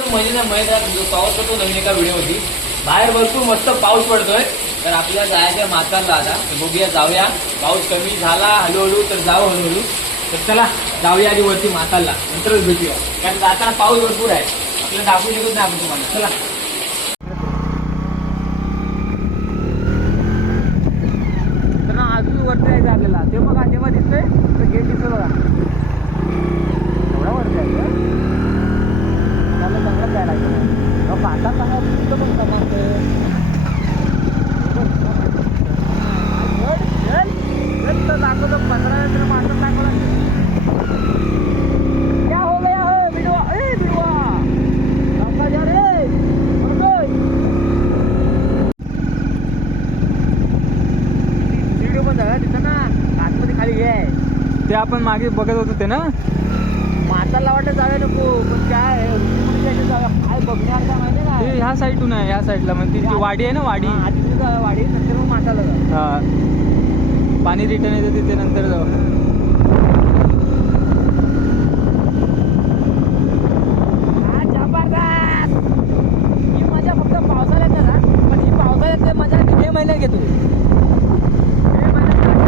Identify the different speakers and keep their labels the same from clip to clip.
Speaker 1: महिन्याच्या महिन्यात जो पाऊस होतो नवीन एका व्हिडिओ बाहेर भरपूर मस्त पाऊस पडतोय. तर आपल्या जायच्या माताला आता तर बघूया जाऊया. पाऊस कमी झाला हळूहळू तर जाऊ हळूहळू. तर चला जाऊया आधी वरती माताला नंतरच भेटूया. कारण जाताना पाऊस भरपूर आहे. आपल्याला दाखवू शकत नाही आपण तुम्हाला. चला. तर ना अजून वरती जायचं आपल्याला ते बघा तेव्हा दिसतंय तर गेट दिसतोय बघा एवढा वरती आहे का? मला जंगलात जायला लागेल. अहो, पाटा सांगा कुठं पण कमावतोय. दाखवतो पंधरा मिनिट माणसं दाखवला क्या हो गया हो बिडवा ए बिडवा जा रे. व्हिडिओ पण झाला तिथं ना. आतमध्ये खाली आहे
Speaker 2: ते आपण मागे बघत होतो ते ना?
Speaker 1: माताला वाटत जाऊया नको पण काय जाऊया. काय बघण्यासारखं माहिती आहे
Speaker 2: ते
Speaker 1: का
Speaker 2: ह्या साईडून आहे ह्या साईडला. म्हणजे ती वाडी आहे ना वाडी?
Speaker 1: आधी वाडी नंतर मग माताला जाऊ
Speaker 2: हा. पाणी रिटर्न येतं तिथे नंतर जाऊ
Speaker 1: हा, जबरदस्त ही मजा फक्त पावसाळ्यात नाही ना पण ही पावसाळ्यात ते मजा मे महिन्यात घेतो मे महिन्यात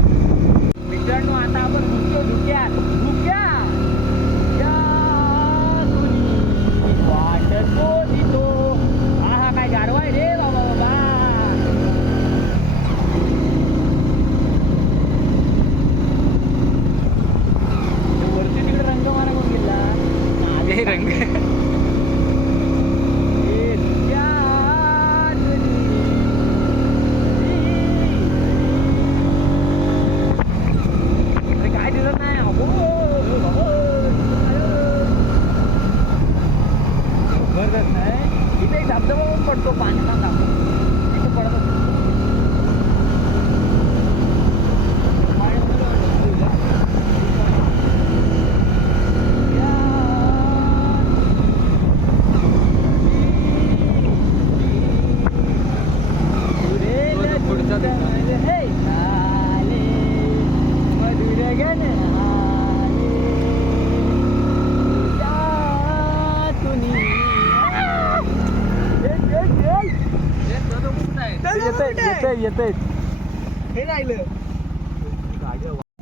Speaker 1: मित्रांनो आता आपण मुख्य धुक्यात धुक्या या तुनी वाट शोधितो हा हा काय गारवा आहे रे बाबा बाबा वरती तिकडे रंग मारा कोण गेला
Speaker 2: हे रंग
Speaker 1: ए, त्या तुझी. अरे काय दिसत नाही अहो, अहो, जबरदस्त नाही इथे एक धबधबा पण पडतो पाण्याचा धबधबा इथे पडत असतो.
Speaker 2: तो पुढचा दिसला.
Speaker 1: येत हे राहिलं.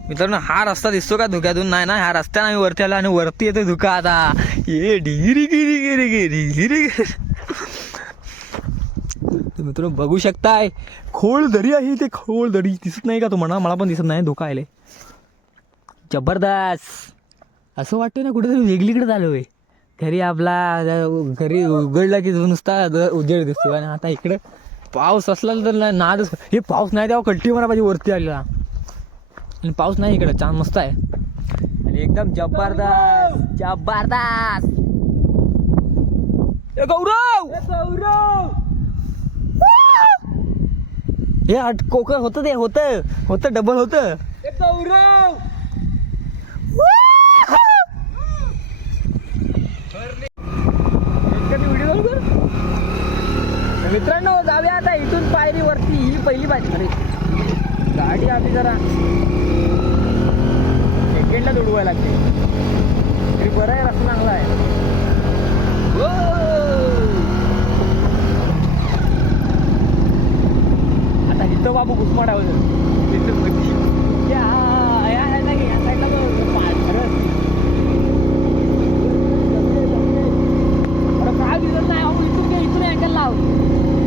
Speaker 2: मित्रांनो हा रस्ता दिसतो का धुक्यातून? नाही ना ह्या रस्त्याने आम्ही वरती आलो आणि वरती येतो धुका आता. ये ढिगिरी गिरी गिरी गिरी गिरी गिरी. मित्रांनो बघू शकताय खोल दरी आहे ते खोल दरी दिसत नाही का तुम्हाला? मला पण दिसत नाही धोका आले जबरदस्त. असं वाटतं ना कुठेतरी वेगळीकडे झालो आहे. घरी आपला घरी उघडला की नुसता उजेड दिसतो आणि आता इकडं पाऊस असला तर ना- नादच हे पाऊस नाही तेव्हा कल्टी मारा पाहिजे वरती आलेला. आणि पाऊस नाही इकडे छान मस्त आहे. आणि एकदम जबरदस्त जबरदस्त. गौरव!
Speaker 1: गौरव!
Speaker 2: हे अट कोकण होतं ते होतं होतं डबल होतं.
Speaker 1: गौरव कधी व्हिडिओ कॉल कर तर मित्रांनो जाऊया आता इथून पायरी वरती ही पहिली पायरी अरे गाडी आम्ही जरा. सेकंडला दुडवायला लागते तरी बरं आहे रस्ता चांगला आहे. हो! आता इथं बाबू घुसमाट आहे या या आहे ना की या साईडला तो पा- घरं असतील. अरे काय दिसत नाही अहो इथून घे, इथून अँगल लाव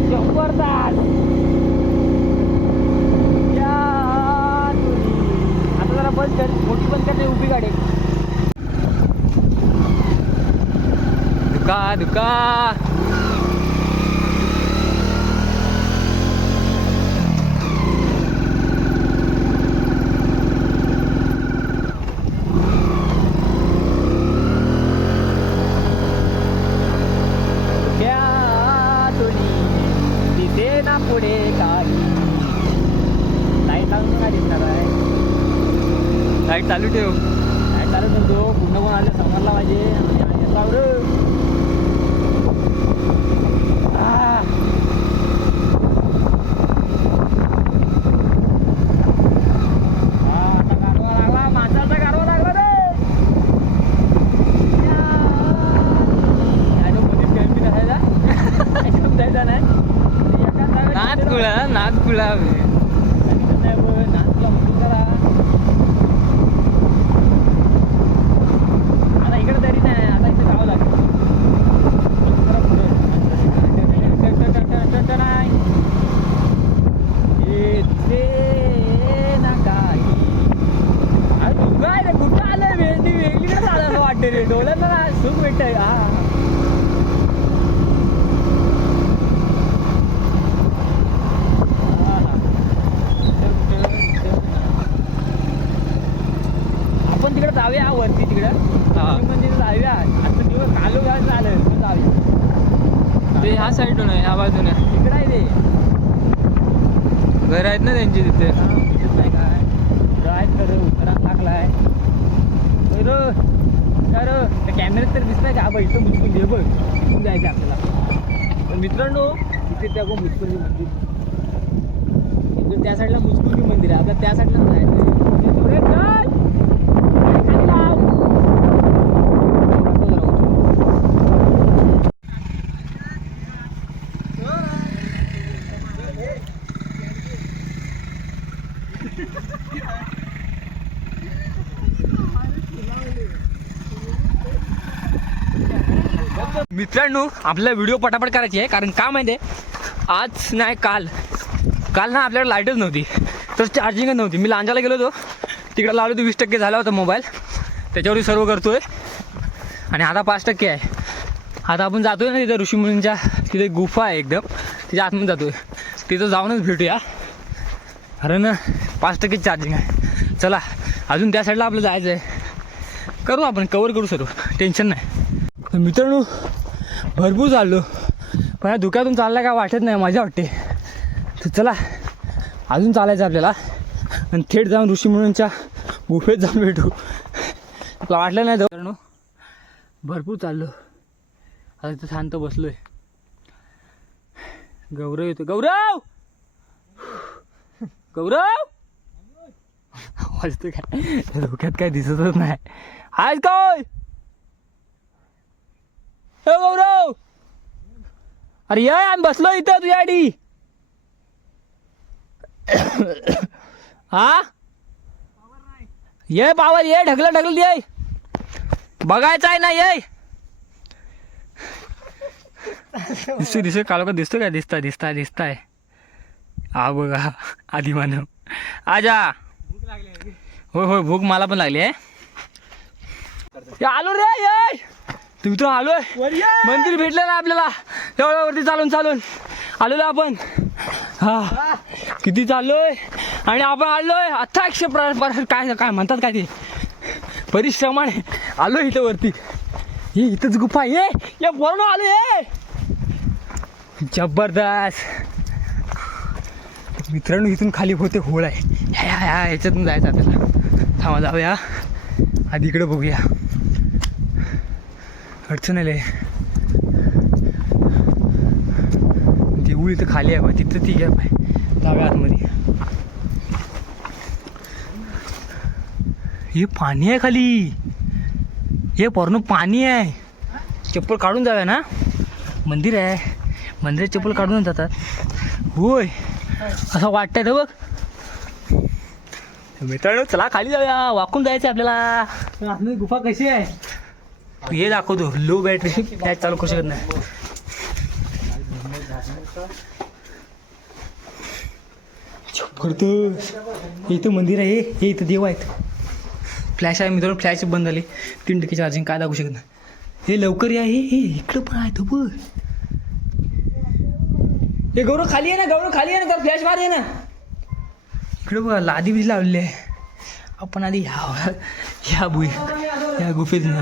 Speaker 1: जबरदस्त या तुझी. आता जरा बंद कर मोठी बंद कर नाही उभी गाडी
Speaker 2: धुका धुका लाइट चालू ठेव.
Speaker 1: लाइट चालू ठेवतो? पूर्ण कोण आले समजला पाहिजे आणि येता रे आ. हा, आता गारवा लागला माणसाचा गारवा लागला
Speaker 2: भेटते रे डोळ्यांना ना सुख भेटतंय हा आपण तिकडे जाऊया वरती तिकडं.
Speaker 1: हा.
Speaker 2: मंदिर जाऊया. आता दिवस चालू झालं. झालं जाऊया.
Speaker 1: ते ह्या साईडून आहे ह्या बाजूने.
Speaker 2: तिकडं आहे ते.
Speaker 1: घर आहेत ना त्यांची तिथे?
Speaker 2: नाही काय? कर उतरात तर कॅमेऱ्यात तर दिसत नाही का? आपण इथं मुचकून घे बघ. इथून जायचं आपल्याला? तर मित्रांनो इथे त्या गो मुचकुंदी मंदिर? त्या साईडला मुचकुंदी मंदिर आहे. आता त्या साईडला जायचं पुढे चल. खाली लाव. असं जरा उचलून. मित्रांनो आपला व्हिडिओ पटापट करायची आहे कारण का माहिती आहे? आज नाही काल. काल ना आपल्याकडे लाईटच नव्हती. तर चार्जिंगच नव्हती. मी लांजाला गेलो होतो. तिकडे लावलो होतो वीस टक्के झाला होता मोबाईल त्याच्यावरही सर्व करतोय. आणि आता पाच टक्के आहे. आता आपण जातोय ना तिथं ऋषीमुनींच्या तिथे गुफा आहे एकदम. तिच्या आतमध्ये जातोय. तिथं जाऊनच भेटूया. कारण पाच टक्के चार्जिंग आहे. चला अजून त्या साईडला आपलं जायचं आहे करू आपण कवर करू सर्व. टेन्शन नाही. मित्रांनो भरपूर चाललो. पण या धुक्यातून चालला काय वाटत नाही मजा वाटते. तर चला अजून चालायचं आपल्याला. आणि थेट जाऊन ऋषी म्हणूनच्या गुफेत जाऊन भेटू. तुला वाटलं नाही मित्रांनो भरपूर चाललो. आता इथं शांत बसलोय. गौरव येतो गौरव! गौरव! वाजतो काय? डोक्यात काय दिसतच नाही. आज काय हे गौरव! अरे ये आम्ही बसलो इथं तुझ्या आडी. हा? ये पावर ये ढकल ढकल ये. बघायचं आहे ना ये. दिसतोय दिसतोय काल का दिसतो काय? दिसता दिसता दिसताय. आ बघा. आधी मानव. आजा होय होय भूक मला पण लागली आहे ये आलो रे ये. तर आलोय? मंदिर भेटलं ना आपल्याला. एवढ्या वरती चालून चालून. आलेलो आपण. हा. किती चाललोय? आणि आपण आलोय. आता एकशे प्र प्र- काय काय म्हणतात काय ते? परिश्रमाने आलोय इथं वरती. हे इथंच गुफा आहे. ये या वरून आलो ये जबरदस्त. मित्रांनो इथून खाली होते होळ आहे. ह्या ह्या ह्या ह्याच्यातून जायचं आपल्याला. थांबा जाऊया. आधी इकडे बघूया. अडचण आले देऊळ इथं खाली आहे बा तिथं ती गॅप आहे. जाऊया आतमध्ये. हे पाणी आहे खाली. हे पूर्ण पाणी आहे. चप्पल काढून जाऊया ना. मंदिर आहे. मंदिरात चप्पल काढून जातात. होय. असं वाटतंय तर बघ. मित्रांनो चला खाली जाऊया. वाकून जायचं आपल्याला. आतमध्ये गुफा कशी आहे? हे दाखवतो लो बॅटरी फ्लॅट चालू करू शकत नाही. करतो इथं मंदिर आहे. हे इथं देव आहेत. फ्लॅश आहे मित्रांनो. फ्लॅश बंद झाली. तीन टक्के चार्जिंग काय दाखवू शकत नाही. हे लवकर या. हे हे इकडं पण आहे. तो बघ हे गौरव खाली आहे ना. गौरव खाली आहे ना. तर फ्लॅश मार आहे ना. इकडं बघा लादी बीज लावलेली आहे. आपण आधी ह्या ह्या बुई ह्या गुफेतून.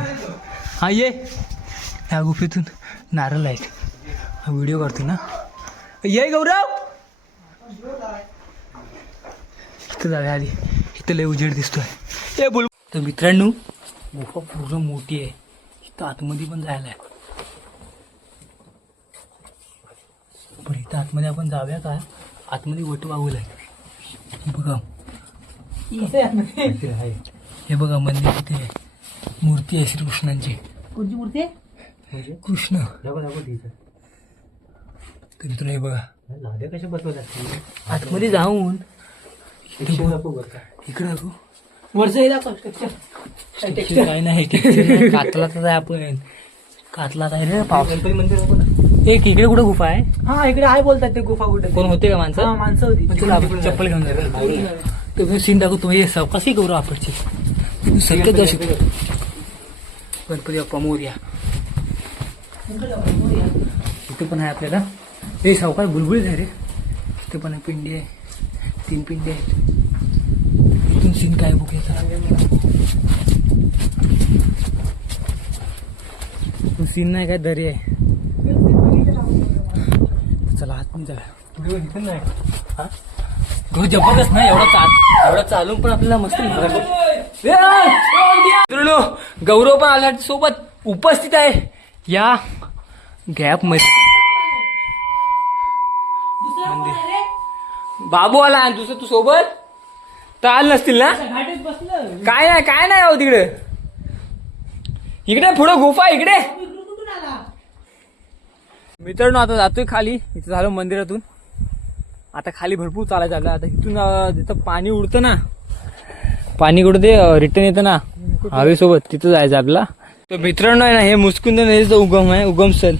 Speaker 2: हा ये. ह्या गुफेतून नारळ आहेत. हा व्हिडिओ करतो ना. ये गौरव. इथं जाऊया आधी. इथं लय उजेड दिसतोय. ए बोल. तर मित्रांनो गुफा पूर्ण मोठी आहे. इथं आतमध्ये पण जायला आहे. पण इथं आतमध्ये आपण जाऊया का? आतमध्ये वट वागूल आहे हे बघा हे बघा मंदिर इथे आहे. मूर्ती आहे श्रीकृष्णांची.
Speaker 3: कोणची मूर्ती आहे?
Speaker 2: कृष्ण.
Speaker 3: दाखव दाखव तिचं
Speaker 2: तर मित्रांनो हे बघा.
Speaker 3: कशा बसवत असतील
Speaker 2: आतमध्ये जाऊन
Speaker 3: दाखव
Speaker 2: इकडं दाखवू
Speaker 3: वरच. हे दाखव टेक्स्चर
Speaker 2: टेक्स्चर काय नाही कातलाच आहे आपण. कातलाच आहे रे
Speaker 3: गणपती मंदिर दाखव
Speaker 2: एक इकडे कुठं गुफा आहे?
Speaker 3: हा इकडे आहे बोलतात ते गुफा कुठे.
Speaker 2: कोण होते का
Speaker 3: हा
Speaker 2: माणसं
Speaker 3: माणसं होती
Speaker 2: आपण चप्पल घेऊन जाऊया. तुम्ही सीन दाखवतो हे कशी करू आपणची सगळं जाऊ शकतो गणपती बाप्पा मोर्या इथे पण आहे आपल्याला हे सावकार बुलबुल आहे रे इथे पण आहे पिंडी आहे तीन पिंडी आहेत इथून सीन काय बुक आहे सीन नाही काय दरी आहे चला आत चला इथून नाही हा गो जबरदस्त नाही एवढा चाल एवढा चालून पण आपल्याला मस्त गौरव पण आल्या सोबत उपस्थित आहे या गॅपमध्ये. बाबू आला आणि दुसरं तू सोबत? तर आलं नसतील ना? काय नाही काय नाही आहो तिकडे. इकडे पुढं गुफा इकडे. मित्रांनो आता जातोय खाली. इथं झालं मंदिरातून. आता खाली भरपूर चालायचं आता इथून जिथं पाणी उडतं ना पाणी कुठं ते रिटर्न येतं ना. हवेसोबत तिथं जायचं आपला. तर मित्रांनो आहे ना हे मुस्कुंद नदीचं उगम आहे उगम स्थल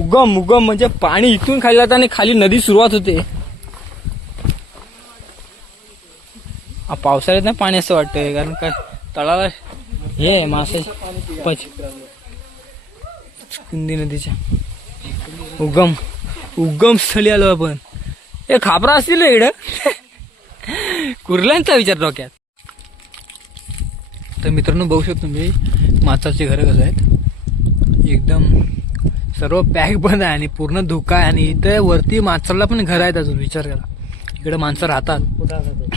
Speaker 2: उगम उगम म्हणजे पाणी इथून खाली जातं आणि खाली नदी सुरुवात होते. पावसाळ्यात ना पाणी असं वाटतंय कारण काय तळाला हे मासे. पच. कुंदी नदीच्या. उगम उगम स्थळी आलो आपण. हे खापरा असतील ना इकडं? कुर्ल्यांचा विचार डोक्यात. तर मित्रांनो बघू शकतो मी माचाचे घरं कसं आहेत. एकदम सर्व पॅक बंद आहे आणि पूर्ण धोका आहे आणि इथं वरती माणसाला पण घर आहेत अजून विचार करा. इकडे माणसं राहतात. आणि